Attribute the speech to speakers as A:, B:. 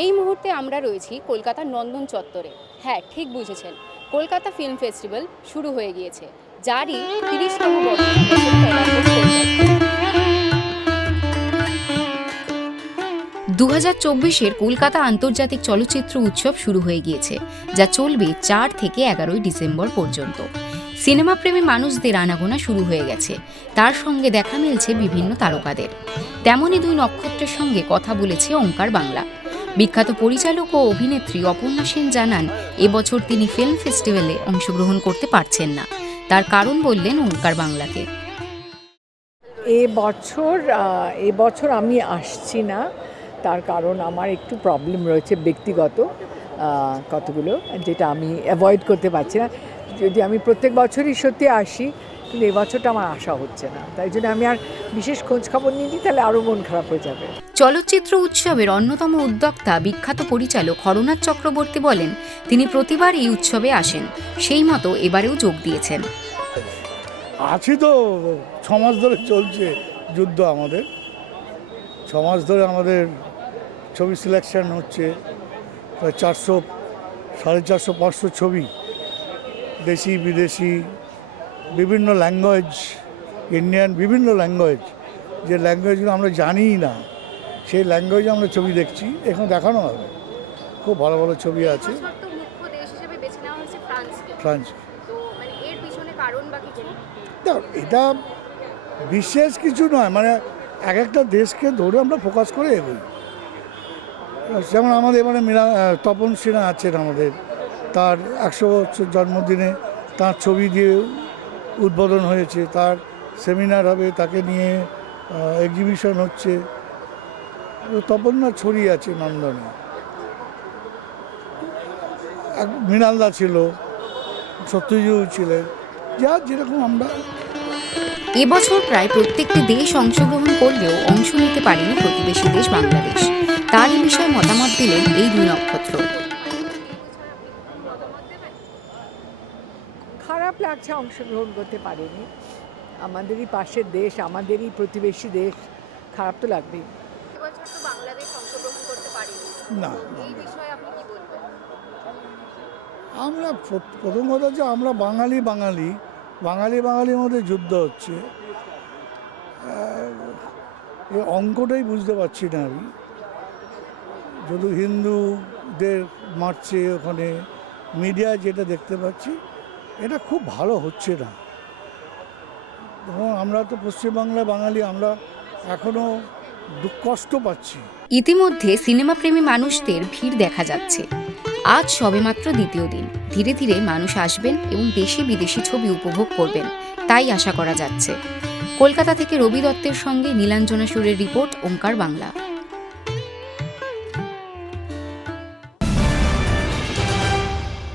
A: এই মুহূর্তে আমরা রয়েছি কলকাতার নন্দন চত্বরে। হ্যাঁ ঠিক বুঝেছেন। কলকাতা ফিল্ম ফেস্টিভ্যাল শুরু হয়ে গিয়েছে। যারই তিরিশতম। দু হাজার চব্বিশের কলকাতা আন্তর্জাতিক চলচ্চিত্র উৎসব শুরু হয়ে গিয়েছে, যা চলবে চার থেকে এগারোই ডিসেম্বর পর্যন্ত। সিনেমা প্রেমী মানুষদের আনাগোনা শুরু হয়ে গেছে। তার সঙ্গে দেখা মিলছে বিভিন্ন তারকাদের। তেমনই দুই নক্ষত্রের সঙ্গে কথা বলেছে ওঙ্কার বাংলা। বিখ্যাত পরিচালক ও অভিনেত্রী অপর্ণা সেন জানান, এবছর তিনি ফিল্ম ফেস্টিভ্যালে অংশগ্রহণ করতে পারছেন না। তার কারণ বললেন ওঙ্কার বাংলাকে।
B: এ বছর এ বছর আমি আসছি না। তার কারণ আমার একটু প্রবলেম রয়েছে ব্যক্তিগত কতগুলো, যেটা আমি অ্যাভয়েড করতে পারছি না। যদি আমি প্রত্যেক বছরই সত্যি আসি কিন্তু এবছরটা আমার আসা হচ্ছে না। তাই জন্য আমি আর বিশেষ খোঁজ খবর নিয়ে নিই তাহলে আরও মন খারাপ হয়ে যাবে।
A: চলচ্চিত্র উৎসবের অন্যতম উদ্যোক্তা বিখ্যাত পরিচালক হরনাথ চক্রবর্তী বলেন তিনি প্রতিবার এই উৎসবে আসেন। সেই মতো এবারেও যোগ দিয়েছেন।
C: আছি তো ছ মাস ধরে চলছে যুদ্ধ আমাদের। ছ মাস ধরে আমাদের ছবি সিলেকশন হচ্ছে প্রায় চারশো সাড়ে চারশো পাঁচশো ছবি দেশি বিদেশি বিভিন্ন ল্যাঙ্গুয়েজ ইন্ডিয়ান বিভিন্ন ল্যাঙ্গুয়েজ যে ল্যাঙ্গুয়েজগুলো আমরা জানিই না সেই ল্যাঙ্গুয়েজে আমরা ছবি দেখছি এখন দেখানো হবে। খুব ভালো ভালো ছবি আছে। ফ্রান্স
A: তো মানে
C: এটা বিশেষ কিছু নয় মানে এক একটা দেশকে ধরে আমরা ফোকাস করে এগোই। যেমন আমাদের এবারে মীরা তপন সিনহা আছেন আমাদের তার একশো বছর জন্মদিনে তার ছবি দিয়ে উদ্বোধন হয়েছে, তার সেমিনার হবে, তাকে নিয়ে এক্সিবিশন হচ্ছে। তো তপন না ছড়িয়ে আছে নন্দনে। মৃণালদা ছিল, সত্যজিৎ ছিলেন। যা যেরকম আমরা
A: এবছর প্রায় প্রত্যেকটি দেশ অংশগ্রহণ করলেও অংশ নিতে পারেনি প্রতিবেশী দেশ বাংলাদেশ। তারই বিষয়ে মতামত দিলেন এই দুই নক্ষত্র।
B: খারাপ লাগছে অংশগ্রহণ করতে পারেনি। আমাদেরই পাশের দেশ আমাদেরই প্রতিবেশী দেশ খারাপ তো লাগবেই।
C: না
A: এই বিষয়ে আপনি কি বলবেন?
C: আমরা প্র- প্রথম কথা হচ্ছে আমরা বাঙালি বাঙালি। বাঙালি বাঙালির মধ্যে যুদ্ধ হচ্ছে। এই অঙ্কটাই বুঝতে পারছি না আমি। যদি হিন্দুদের মারছে ওখানে মিডিয়ায় যেটা দেখতে পাচ্ছি এটা খুব ভালো হচ্ছে না। আমরা তো পশ্চিমবাংলা বাঙালি, আমরা এখনও দুঃখ কষ্ট পাচ্ছি।
A: ইতিমধ্যে সিনেমা প্রেমী মানুষদের ভিড় দেখা যাচ্ছে। আজ সবেমাত্র দ্বিতীয় দিন। ধীরে ধীরে মানুষ আসবেন এবং দেশি বিদেশি ছবি উপভোগ করবেন, তাই আশা করা যাচ্ছে। কলকাতা থেকে রবি দত্তের সঙ্গে নীলাঞ্জনা সুরের রিপোর্ট, ওঙ্কার বাংলা।